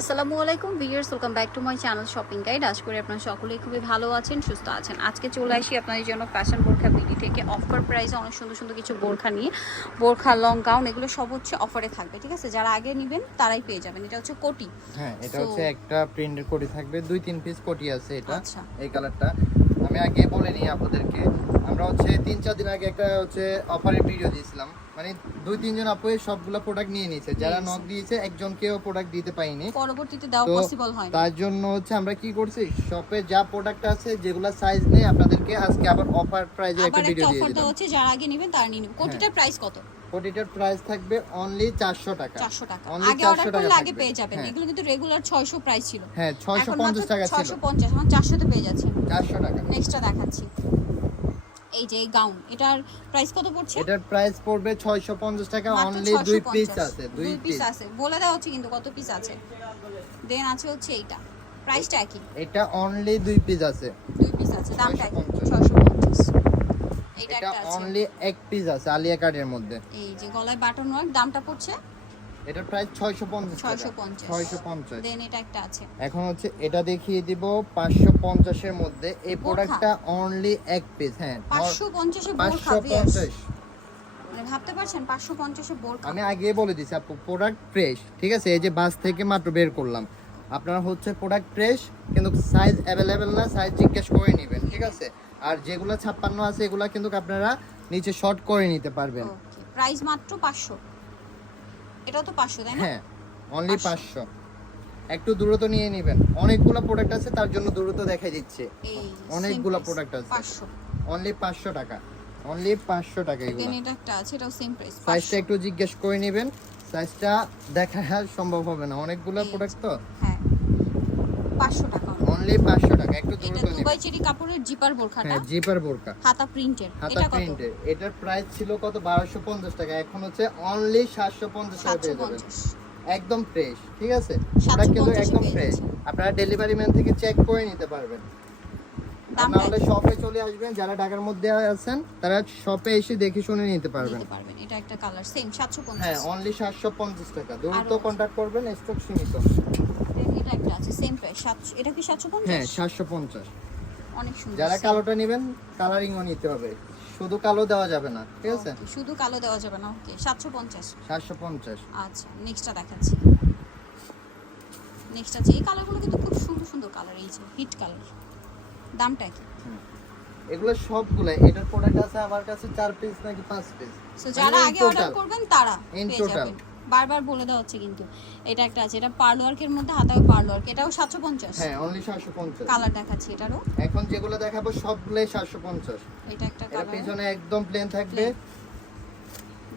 আসসালামু আলাইকুম viewers welcome back to my channel shopping guide আজ করে আপনারা সকলেই খুবই ভালো আছেন সুস্থ আছেন। আজকে চলে আসি আপনাদের জন্য ফ্যাশন বোরখা বিডি থেকে। অফার প্রাইসে অনেক সুন্দর সুন্দর কিছু বোরখা নিয়ে। বোরখা লং গাউন এগুলো সব হচ্ছে অফারে থাকবে ঠিক আছে? যারা আগে নেবেন তারাই পেয়ে যাবেন। এটা হচ্ছে কোটি। হ্যাঁ এটা হচ্ছে একটা প্রিন্টের কোটি থাকবে। দুই তিন পিস কোটি আছে এটা আচ্ছা। এই কালারটা আমি আগে বলে নিই আপনাদেরকে। আমরা হচ্ছে তিন চার দিন আগে একটা হচ্ছে অফারের ভিডিও দিয়েছিলাম। মানে দুই তিনজন আপুয়ে সবগুলো প্রোডাক্ট নিয়ে নিয়েছে। যারা। নক দিয়েছে একজনকেও প্রোডাক্ট দিতে পাইনি পরবর্তীতে দেওয়া তো পসিবল হয় তার জন্য হচ্ছে আমরা কি করছি শপে যা প্রোডাক্ট আছে যেগুলো সাইজ নেই আপনাদেরকে আজকে আবার অফার প্রাইজে একটা ভিডিও দিয়ে দিলাম। হচ্ছে যারা আগে নেবেন তারা নিয়ে নেবেন। কোটিটার প্রাইস কত? কোটিটার প্রাইস থাকবে অনলি চারশো টাকা। চারশো টাকা। Only আগে 400 অর্ডার টাকা করলে আগে পেয়ে যাবেন। হ্যাঁ। এগুলো কিন্তু রেগুলার ছয়শো প্রাইস ছিল। হ্যাঁ ছয়শো এখন পঞ্চাশ টাকা ছিল। ছয়শো পঞ্চাশ এখন চারশোতে পেয়ে যাচ্ছেন। চারশো টাকা। নেক্সটটা দেখাচ্ছি। এই যে গাউন এটার প্রাইস কত পড়ছে? এটার প্রাইস পড়বে 650 টাকা অনলি দুই পিস আছে দুই পিস আছে। বলে দেওয়া হচ্ছে কিন্তু কত পিস আছে। দেন আছে হচ্ছে এইটা। প্রাইসটা একই। এটা অনলি দুই পিস আছে। দুই পিস আছে। দামটা একই। 650 পঞ্চাশ। এইটা এটা একটা আছে। অনলি এক পিস আছে আলিয়া কার্ডের মধ্যে। এই যে গলায় বাটন ওয়ার্ক দামটা পড়ছে? এটার প্রাইস 650 টাকা। 650 650 দেন এটা একটা আছে। এখন হচ্ছে এটা দেখিয়ে দিব 550 এর মধ্যে। এই প্রোডাক্টটা অনলি এক পিস হ্যাঁ। পাঁচশো পঞ্চাশে বোর 550 মানে ভাবতে পারছেন আমি আগে বলে দিছি আপু প্রোডাক্ট ফ্রেশ ঠিক আছে? এই যে বাস থেকে মাত্র বের করলাম। আপনারা হচ্ছে প্রোডাক্ট ফ্রেশ কিন্তু সাইজ অ্যাভেলেবেল না সাইজ জিজ্ঞেস করে নেবেন ঠিক আছে? আর যেগুলো ছাপ্পান্ন আছে এগুলো কিন্তু আপনারা নিচে শর্ট করে নিতে পারবেন। প্রাইস মাত্র পাঁচশো। এটাও তো 500 তাই না? হ্যাঁ অনলি 500 একটু দূরত্ব নিয়ে নেবেন। অনেকগুলো প্রোডাক্ট আছে তার জন্য দূরত্ব দেখাই দিচ্ছে। অনেকগুলো প্রোডাক্ট আছে। 500 অনলি 500 টাকা। অনলি 500 টাকা এগুলো। এটা একটা আছে এটাও সেম প্রাইস সাইজটা একটু জিজ্ঞেস করে নেবেন। সাইজটা দেখা সম্ভব হবে না। অনেকগুলো প্রোডাক্ট তো? হ্যাঁ। 500 টাকা। অনলি 500 খয়েরি কাপড়ের জিপার বোরখাটা। হ্যাঁ জিপার বোরখা। হাতা প্রিন্টের হাতা প্রিন্টের এটার প্রাইস ছিল কত? 1250 টাকা। এখন হচ্ছে অনলি 750 টাকা পেয়ে যাবেন। একদম ফ্রেশ ঠিক আছে? ওটা কিন্তু একদম ফ্রেশ আপনারা ডেলিভারি ম্যান থেকে চেক করে নিতে পারবেন। নাহলে শপে চলে আসবেন। যারা ঢাকার মধ্যে আছেন তারা শপে এসে দেখে শুনে নিতে পারবেন। এটা একটা কালার সেম 750 হ্যাঁ অনলি 750 টাকা। দ্রুত কন্টাক্ট করবেন স্টক সীমিত। এটা একটা আছে সেম প্রাইস এটা কি 750 হ্যাঁ 750 অনেক সুন্দর যারা কালোটা নেবেন কালারিংও নিতে হবে। শুধু কালো দেওয়া যাবে না ঠিক আছে? শুধু কালো দেওয়া যাবে না ওকে সাতশো পঞ্চাশ। সাতশো পঞ্চাশ। আচ্ছা নেক্সটটা দেখাচ্ছি। নেক্সট আছে এই কালারগুলো কিন্তু খুব সুন্দর সুন্দর কালার এই যে হিট কালার দামটা কি? এগুলো সবগুলো এটার প্রোডাক্ট আছে আমার কাছে চার পিস নাকি পাঁচ পিস সো যারা আগে অর্ডার করবেন তারা total. যাবেন। বারবার বলে দেওয়া হচ্ছে কিন্তু। এটা একটা আছে এটা পার্ল ওয়ার্কের মধ্যে হাতায় পার্ল ওয়ার্ক এটাও সাতশো পঞ্চাশ। হ্যাঁ অনলি সাতশো পঞ্চাশ। কালার দেখাচ্ছি এটারও। এখন যেগুলো দেখাবো সবগুলোই সাতশো পঞ্চাশ। এটা একটা কালার পিছনে একদম প্লেন থাকবে।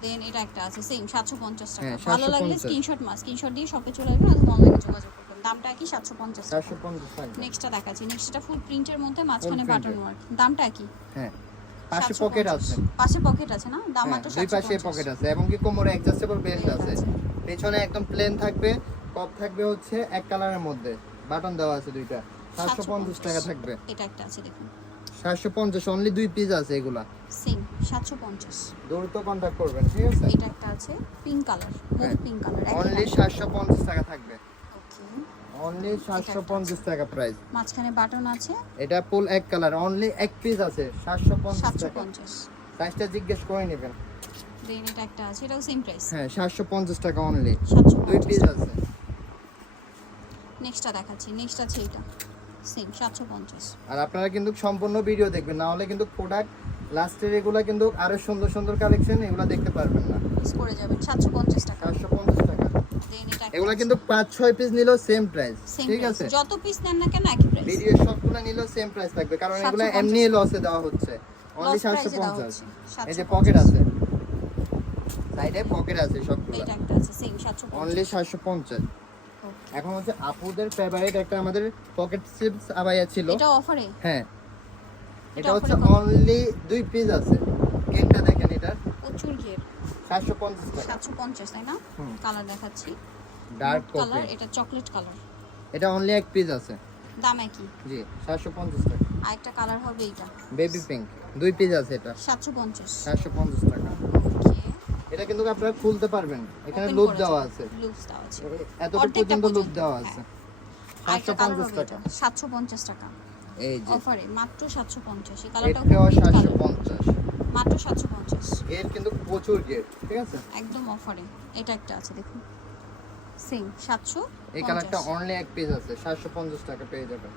দেন এটা একটা আছে সেম সাতশো পঞ্চাশ টাকা। হ্যাঁ, ভালো লাগলে 750 স্ক্রিনশট মাস স্ক্রিনশট দিয়ে শপে চলে আসবেন অথবা অনলাইনে যোগাযোগ করবেন। দামটা কি? সাতশো পঞ্চাশ টাকা। চারশো পঞ্চাশ থাকবে নেক্সটটা দেখাচ্ছি। নেক্সটটা ফুল প্রিন্টের মধ্যে মাঝখানে বাটন ওয়ার্ক দামটা কি? হ্যাঁ। পাশে পকেট আছে। পাশে পকেট আছে না? দাম হ্যাঁ, মাত্র দুই পাশে পকেট আছে এবং কি কোমরে অ্যাডজাস্টেবল বেল্ট আছে। পেছনে একদম প্লেন থাকবে কপ থাকবে হচ্ছে এক কালারের মধ্যে। বাটন দেওয়া আছে দুইটা। সাতশো পঞ্চাশ 750 টাকা থাকবে। এটা একটা আছে দেখুন। সাতশো পঞ্চাশ অনলি দুই পিস আছে এগুলা। সেম সাতশো পঞ্চাশ। দ্রুত কন্ট্যাক্ট করবেন ঠিক আছে? এটা একটা আছে pink colour. Pink colour only সাতশো পঞ্চাশ টাকা থাকবে। অনলি 750 টাকা প্রাইস মাঝখানে বাটন আছে। এটা ফুল এক কালার অনলি এক পিস আছে 750 টাকা। সাইজটা জিজ্ঞেস করে নেবেন। দেন এটা একটা আছে এটাও সেম প্রাইস হ্যাঁ 750 টাকা অনলি দুই পিস আছে। নেক্সটটা দেখাচ্ছি নেক্সট আছে এটা। সেম 750 আর আপনারা কিন্তু সম্পূর্ণ ভিডিও দেখবেন না হলে কিন্তু প্রোডাক্ট লাস্টের এগুলা কিন্তু আরও সুন্দর সুন্দর কালেকশন এগুলা দেখতে পারবেন না। মিস করে যাবেন 750 টাকা। 750 এগুলা কিন্তু পাঁচ ছয় পিস নিলেও সেম প্রাইস ঠিক আছে? যত পিস নেন না কেন একই প্রাইস ভিডিও সবগুলো নিলেও সেম প্রাইস থাকবে কারণ এগুলো এমনি লসে দেওয়া হচ্ছে। অনলি লস সাতশো প্রাইসে দেওয়া পঞ্চাশ। হচ্ছে। এই যে পকেট আছে। সাইডে পকেট আছে সবগুলো। এটা একটা আছে সেম সাতশো অনলি সাতশো পঞ্চাশ। Okay. এখন হচ্ছে আপুদের ফেভারিট একটা আমাদের পকেট চিপস আবাইয়া ছিল। এটা অফারে হ্যাঁ। এটা হচ্ছে? অনলি দুই পিস আছে। কেকটা 750 টাকা 750 তাই না? কালার দেখাচ্ছি। ডার্ক কালার এটা চকলেট কালার এটা অনলি এক পিস আছে। দাম একই। জি 750 টাকা। আরেকটা কালার হবে এটা বেবি পিঙ্ক দুই পিস আছে এটা। 750 750 টাকা। এটা কিন্তু আপনারা খুলতে পারবেন। এখানে লুপ দেওয়া আছে। লুপস দেওয়া এত পর্যন্ত দেওয়া হ্যাঁ। আছে। 750 টাকা। 750 টাকা। এই যে। অফারে মাত্র 750 এই কালারটা পঞ্চাশ। মাত্র সাতশো পঞ্চাশ। এর কিন্তু প্রচুর গেট ঠিক আছে? একদম অফারে। এটা একটা আছে দেখুন। সেম সাতশো এই কালারটা অনলি এক পিস আছে সাতশো পঞ্চাশ টাকা পেয়ে যাবেন।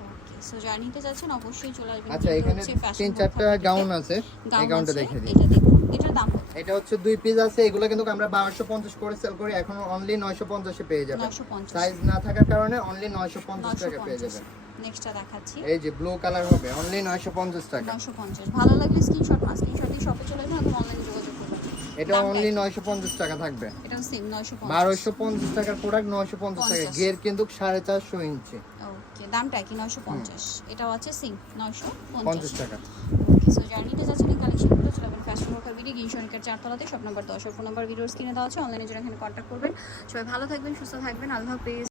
সো যারা নিতে চাচ্ছেন অবশ্যই চলে আসবেন। আচ্ছা এখানে তিন চারটা গাউন আছে? এই গাউনটা দেখে দিই। এটা দেখুন এটার দাম কত? এটা হচ্ছে দুই পিস আছে এগুলো কিন্তু আমরা বারোশো পঞ্চাশ করে সেল করি এখন অনলি নয়শো পঞ্চাশে পেয়ে যাবেন। সাইজ না থাকার কারণে অনলি নয়শো পঞ্চাশ নয়শো টাকা পেয়ে যাবেন। নেক্সটটা দেখাচ্ছি। এই যে ব্লু কালার হবে অনলি নয়শো পঞ্চাশ টাকা। নয়শো পঞ্চাশ। ভালো লাগলে স্ক্রিনশট মাস স্ক্রিনশট দিয়ে শপে চলে যাবেন অথবা অনলাইনে যোগাযোগ করবেন এটা অনলি কি? নয়শো পঞ্চাশ টাকা থাকবে। এটা সেম নয়শো পঞ্চাশ। বারোশো পঞ্চাশ টাকার প্রোডাক্ট নয়শো পঞ্চাশ টাকা। গিয়ার কিন্তু সাড়ে চারশো ইঞ্চি। ওকে দামটা কি নয়শো পঞ্চাশ? এটাও আছে সিম নয়শো পঞ্চাশ। পঞ্চাশ টাকা। ওকে সো জার্নিতে যাচ্ছে এই কালেকশনগুলো চলে যাবেন ফ্যাশন ওয়ার্কার বিডি গিনসনিকার চারতলাতে সব নাম্বার দশ ফোন নাম্বার ভিডিওস কিনে দেওয়া আছে অনলাইনে যারা এখানে কন্ট্যাক্ট করবেন। সবাই ভালো থাকবেন সুস্থ থাকবেন আল্লাহ হাফেজ।